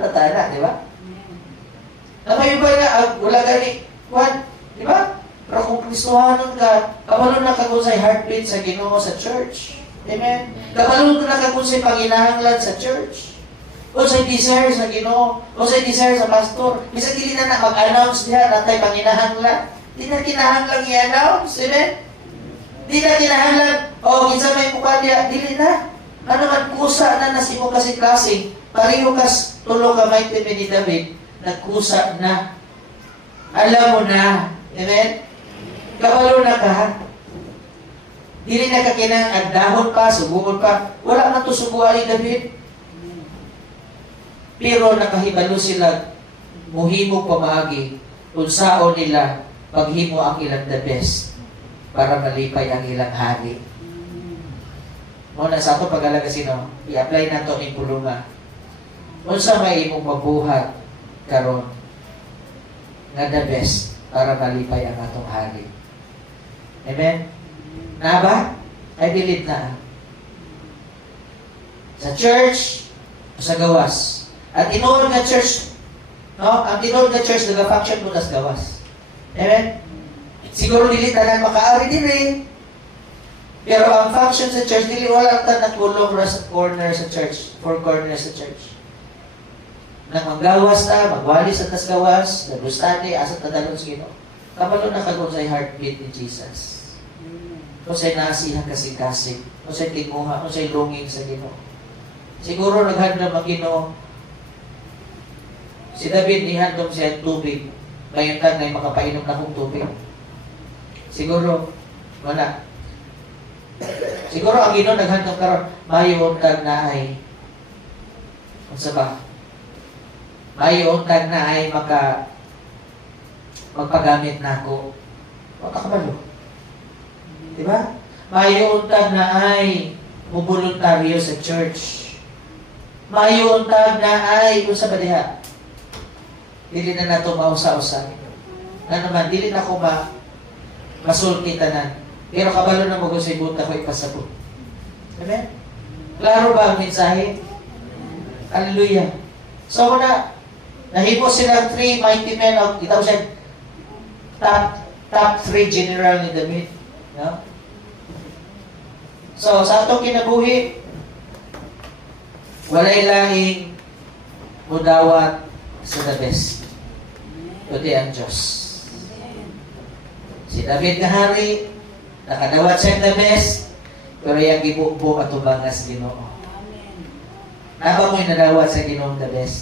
na tayo na, di ba? May iba na, wala gani, di ba? Pero kung Kristohanon ka, kabalo na ka kung sa'y heartbeat sa Ginoo sa church. Amen? Kabalo na ka kung sa'y panginahanglan sa church. O sa'y desire sa Ginoo. O sa'y desire sa pastor. Bisa dili na mag-announce diha natay panginahanglan. Di na kinahanglan i-announce. Amen? Di na kinahanglan, kinsa may mukha diya, dili na. Ano man, kusa na nasimo kasi klaseng. Pareho kas tulo ka may ni David, nagkusa na. Alam mo na. Amen? Kabalo na ka. Dili na kakinang agdahon pa, subuon pa. Wala man to subuan ni David. Pero nakahibalo sila muhimo pamaagi unsaon nila paghimo ang ilang the best para malipay ang ilang hari. Muna sa ato pag-alaga sino, i-apply na ito ng pulungan. Unsa may imong mabuhat karon nga the best para malipay ang atong hari. Amen? Na ba? I believe na. Sa church, sa gawas. At tinuod nga church, no? Ang tinuod nga church, nag-function mo nas gawas. Amen? Siguro dili tanan makaari din eh. Pero ang function sa church, dili wala ta nagulong sa corner sa church, four corners sa church. Nang manggawas ta, magwalis sa tas gawas, nagustati, asa ta dalon sa Ginoo. Kabalo na kagon sa heartbeat ni Jesus. Kung sa'y nasihang kasing-kasing, kung sa'y tinguha, kung sa'y longing sa Ginoo. Siguro naghandam ang Ginoo. Si David, nihandom siya tubig. Ngayon ka na makapainom na kong tubig. Siguro, wala. Siguro ang Ginoo naghandom karon, mayon tag na ay unsa ba? Mayon tag na ay magpagamit nako. O takabalo. Di ba? Mayon tag na ay mubuluntaryo sa church. Mayon tag na ay unsa ba diha? Dili na nato mausa-usa. Na naman, dili na ko masulti tanan. Pero kabalo na mo kung sa ibuta ko ipasabot. Amen? Klaro ba ang mensahe? Hallelujah. So, nahimo sila 3 mighty men of, itaw siya, top 3 general ni David. No? So, sa atong kinabuhi, walay lahing mudawat sa the best. Kundi ang Diyos. Si David nga hari, nakadawat siya the best, pero yung gibubo at tubangas Ginoo. Naba mo'y nadawat sa Ginoo the best?